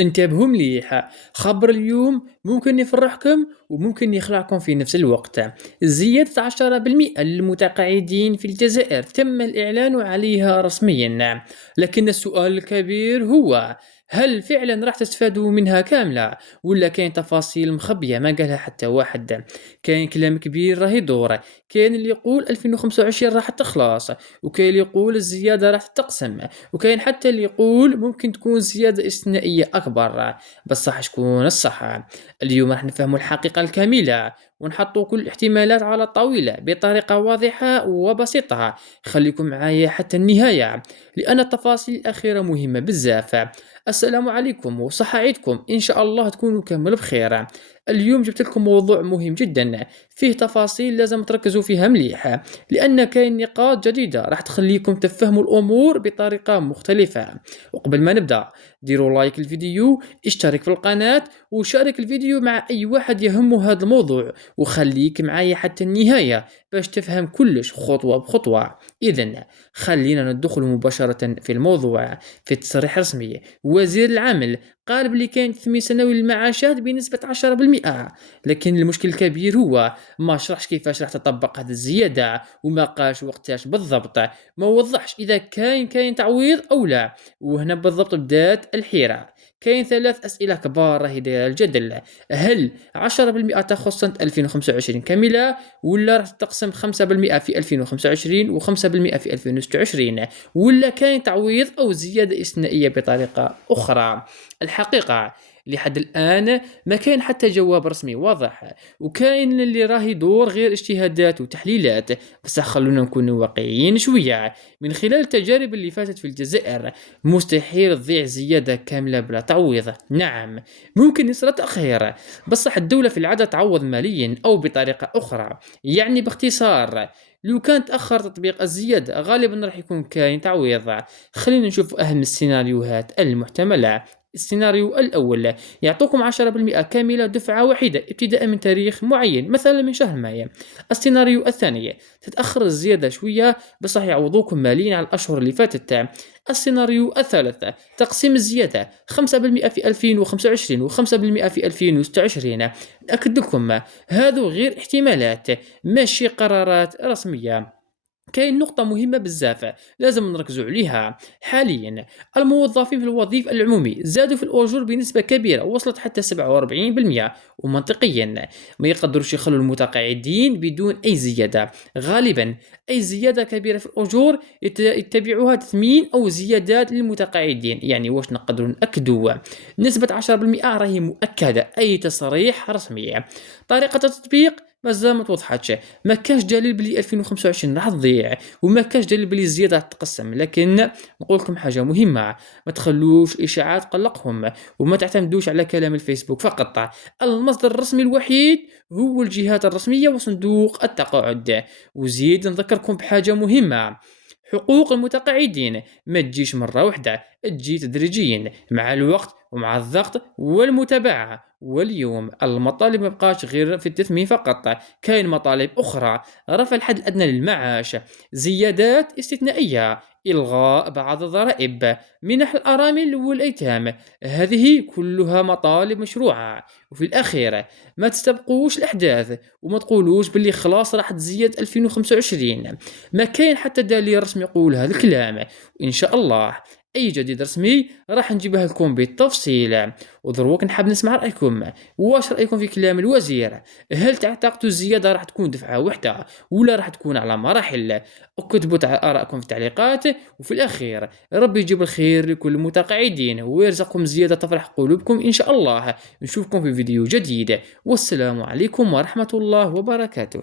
انتبهوا مليح. خبر اليوم ممكن يفرحكم وممكن يخلعكم في نفس الوقت. زيادة 10% للمتقاعدين في الجزائر تم الإعلان عليها رسميا، لكن السؤال الكبير هو: هل فعلا راح تستفادوا منها كاملة، ولا كاين تفاصيل مخبية ما قالها حتى واحد؟ كاين كلام كبير راه يدور، كاين اللي يقول 2025 راح تخلص، وكاين اللي يقول الزيادة راح تقسم، وكاين حتى اللي يقول ممكن تكون زيادة استثنائية أكبر. بصح شكون الصح؟ اليوم راح نفهموا الحقيقة الكاملة، ونحطوا كل الاحتمالات على الطاولة بطريقة واضحة وبسيطة. خليكم معايا حتى النهاية، لأن التفاصيل الأخيرة مهمة بزاف. السلام عليكم وصحة عيدكم، إن شاء الله تكونوا كامل بخير. اليوم جبت لكم موضوع مهم جدا، فيه تفاصيل لازم تركزوا فيها مليح، لأن كاين نقاط جديدة راح تخليكم تفهموا الأمور بطريقة مختلفة. وقبل ما نبدأ، ديروا لايك الفيديو، اشترك في القناة، وشارك الفيديو مع أي واحد يهمه هذا الموضوع، وخليك معايا حتى النهاية باش تفهم كلش خطوة بخطوة. إذن خلينا ندخل مباشرة في الموضوع. في تصريح رسمي، وزير العمل قال بلي كاين تثمين سنوي للمعاشات بنسبة 10%، لكن المشكل الكبير هو ما شرحش كيفاش راح تطبق هذه الزيادة، وما قالش وقتاش بالضبط، ما وضحش إذا كاين تعويض أو لا. وهنا بالضبط بدات الحيرة. كاين ثلاث أسئلة كبار راهي دايرة الجدل: هل 10% تخص سنة 2025 كاملة، ولا راح تقسم 5% في 2025 و5% في 2026، ولا كاين تعويض أو زيادة استثنائية بطريقة أخرى؟ الحقيقة لحد الآن ما كاين حتى جواب رسمي واضح، وكاين اللي راه يدور غير اجتهادات وتحليلات. بس خلونا نكون واقعيين شوية. من خلال التجارب اللي فاتت في الجزائر، مستحيل تضيع زيادة كاملة بلا تعويض. نعم، ممكن يصير تأخير، بصح الدولة في العادة تعوض ماليا أو بطريقة أخرى. يعني باختصار، لو كان تأخر تطبيق الزيادة غالبا راح يكون كاين تعويض. خلينا نشوف أهم السيناريوهات المحتملة. السيناريو الأول: يعطوكم 10% كاملة دفعة واحدة ابتداء من تاريخ معين، مثلا من شهر مايو. السيناريو الثاني: تتأخر الزيادة شوية بس راح يعوضوكم ماليا على الأشهر اللي فاتت. السيناريو الثالث: تقسيم الزيادة 5% في 2025 و5% في 2026. نأكد لكم، هذو غير احتمالات، ماشي قرارات رسمية. كاين نقطة مهمة بزاف لازم نركزوا عليها. حاليا الموظفين في الوظيفة العمومي زادوا في الأجور بنسبة كبيرة، وصلت حتى 47%، ومنطقيا ما يقدروش يخلوا المتقاعدين بدون أي زيادة. غالبا أي زيادة كبيرة في الأجور يتبعها تثمين أو زيادات للمتقاعدين. يعني واش نقدروا نأكدوا؟ نسبة 10% راهي مؤكدة، أي تصريح رسمي. طريقة التطبيق مازال ما توضحتش، ما كاش دليل بلي 2025 راح تضيع، وما كاش دليل بلي الزياده راح تقسم. لكن نقول لكم حاجه مهمه: ما تخلوش اشاعات تقلقهم، وما تعتمدوش على كلام الفيسبوك فقط. المصدر الرسمي الوحيد هو الجهات الرسميه وصندوق التقاعد. وزيد نذكركم بحاجه مهمه: حقوق المتقاعدين ما تجيش مرة واحدة، تجي تدريجيا مع الوقت ومع الضغط والمتابعة. واليوم المطالب ما بقاش غير في التثمين فقط، كاين مطالب أخرى: رفع الحد الأدنى للمعاش، زيادات استثنائية، إلغاء بعض الضرائب، منح الأرامل والأيتام. هذه كلها مطالب مشروعة. وفي الأخير، ما تستبقوش الأحداث وما تقولوش باللي خلاص راح تزيد 2025. ما كاين حتى دليل رسمي يقول هذا الكلام. وإن شاء الله أي جديد رسمي راح نجيبها لكم بالتفصيل. ودروك نحب نسمع رأيكم. واش رأيكم في كلام الوزير؟ هل تعتقدوا الزيادة راح تكون دفعة واحدة، ولا راح تكون على مراحل؟ اكتبوا آراءكم في التعليقات. وفي الأخير، ربي يجيب الخير لكل المتقاعدين ويرزقكم زيادة تفرح قلوبكم إن شاء الله. نشوفكم في فيديو جديد، والسلام عليكم ورحمة الله وبركاته.